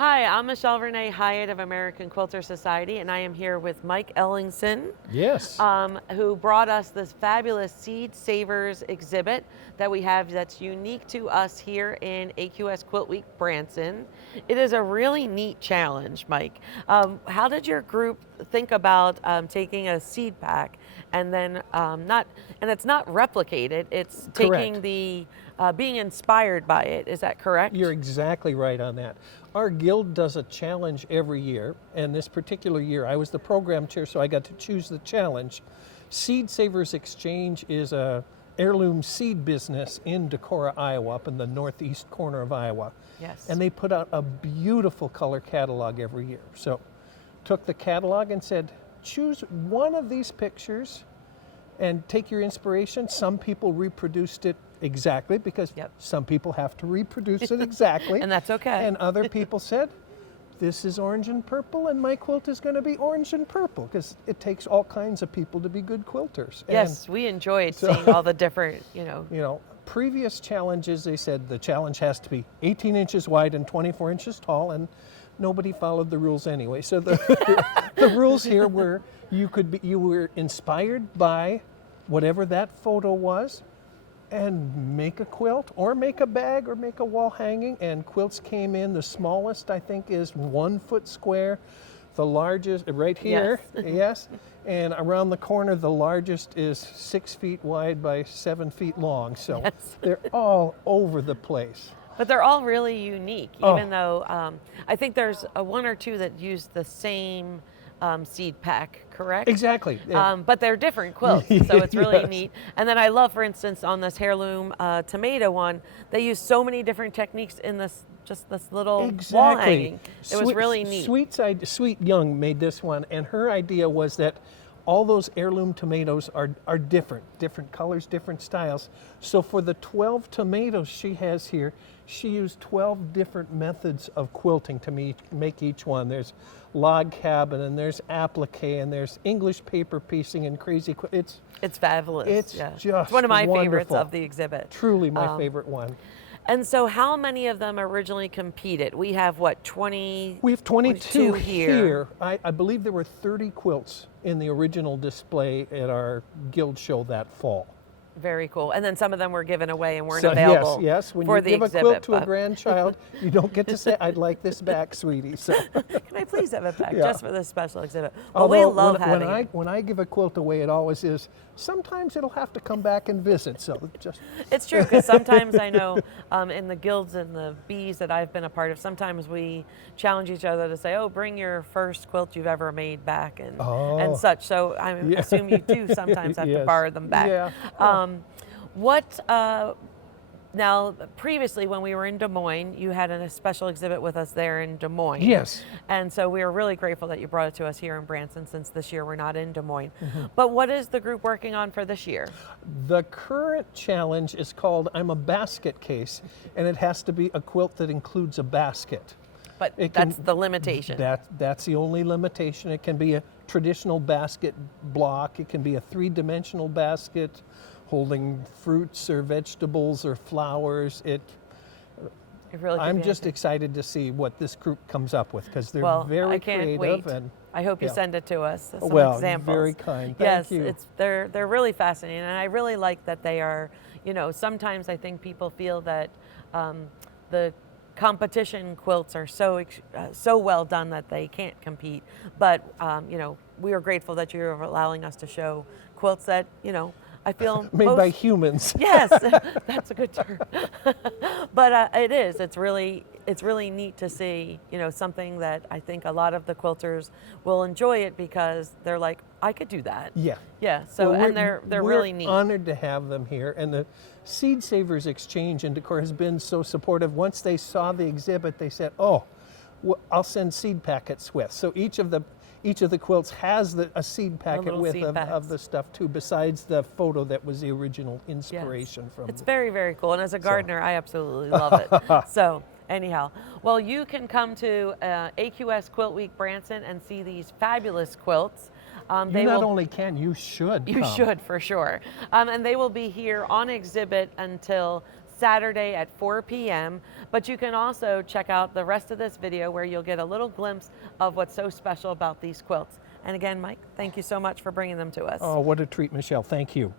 Hi, I'm Michelle Renee Hiatt of American Quilter Society, and I am here with Mike Ellingsen. Yes. Who brought us this fabulous Seed Savers exhibit that we have that's unique to us here in AQS QuiltWeek Branson. It is a really neat challenge, Mike. How did your group think about taking a seed pack and then it's not replicated, it's taking Correct. the, being inspired by it, is that correct? You're exactly right on that. Our guild does a challenge every year, and this particular year I was the program chair, so I got to choose the challenge. Seed Savers Exchange is a heirloom seed business in Decorah, Iowa, up in the northeast corner of Iowa. Yes. And they put out a beautiful color catalog every year. So took the catalog and said, choose one of these pictures and take your inspiration. Some people reproduced it exactly because some people have to reproduce it exactly. And that's okay. And other people said, this is orange and purple and my quilt is going to be orange and purple, because it takes all kinds of people to be good quilters. Yes, we enjoyed seeing all the different, previous challenges, they said the challenge has to be 18 inches wide and 24 inches tall, and nobody followed the rules anyway. So the rules here were you were inspired by whatever that photo was, and make a quilt or make a bag or make a wall hanging. And quilts came in, the smallest I think is 1 foot square, the largest right here, yes, and around the corner the largest is 6 feet wide by 7 feet long. So they're all over the place. But they're all really unique, even though I think there's one or two that use the same seed pack, correct? Exactly. But they're different quilts, so it's really neat. And then I love, for instance, on this heirloom tomato one, they use so many different techniques in this little wall hanging. It was really neat. Sweet Young made this one, and her idea was that all those heirloom tomatoes are different colors, different styles. So for the 12 tomatoes she has here, she used 12 different methods of quilting to make each one. There's log cabin, and there's applique, and there's English paper piecing, and crazy. It's fabulous. It's just one of my wonderful. favorites of the exhibit. Truly my favorite one. And so how many of them originally competed? We have what, 20? We have 22 here. I believe there were 30 quilts in the original display at our guild show that fall. Very cool. And then some of them were given away and weren't available. Yes. When for you the give exhibit, a quilt to a grandchild, you don't get to say, "I'd like this back, sweetie." So, can I please have it back just for this special exhibit? Well, although we love having it. When I give a quilt away, it always is. Sometimes it'll have to come back and visit. So just. It's true, because sometimes I know in the guilds and the bees that I've been a part of, sometimes we challenge each other to say, "Oh, bring your first quilt you've ever made back," and such. So I assume you do sometimes have to borrow them back. Yeah. Now, previously when we were in Des Moines, you had a special exhibit with us there in Des Moines. Yes. And so we are really grateful that you brought it to us here in Branson, since this year we're not in Des Moines. But what is the group working on for this year? The current challenge is called I'm a Basket Case, and it has to be a quilt that includes a basket. But that's the limitation. That's the only limitation. It can be a traditional basket block. It can be a 3-dimensional basket holding fruits or vegetables or flowers. I'm just excited to see what this group comes up with, because they're very creative. Wait. And I hope you send it to us. Some examples. Very kind. Thank you. Yes, they're really fascinating, and I really like that they are. Sometimes I think people feel that the competition quilts are so well done that they can't compete. But we are grateful that you're allowing us to show quilts that I feel made by humans. Yes, that's a good term. But it is. It's really neat to see, something that I think a lot of the quilters will enjoy it, because they're like, I could do that. Yeah. Yeah. So and they're really neat. We're honored to have them here, and the Seed Savers Exchange in Decorah has been so supportive. Once they saw the exhibit, they said, "Oh, well, I'll send seed packets with." So each of the quilts has a seed packet of the stuff too, besides the photo that was the original inspiration from. It's very, very cool. And as a gardener, I absolutely love it. So anyhow, well, you can come to AQS QuiltWeek Branson and see these fabulous quilts. You not only can, you should. You should, for sure. And they will be here on exhibit until Saturday at 4 p.m. But you can also check out the rest of this video where you'll get a little glimpse of what's so special about these quilts. And again, Mike, thank you so much for bringing them to us. Oh, what a treat, Michelle. Thank you.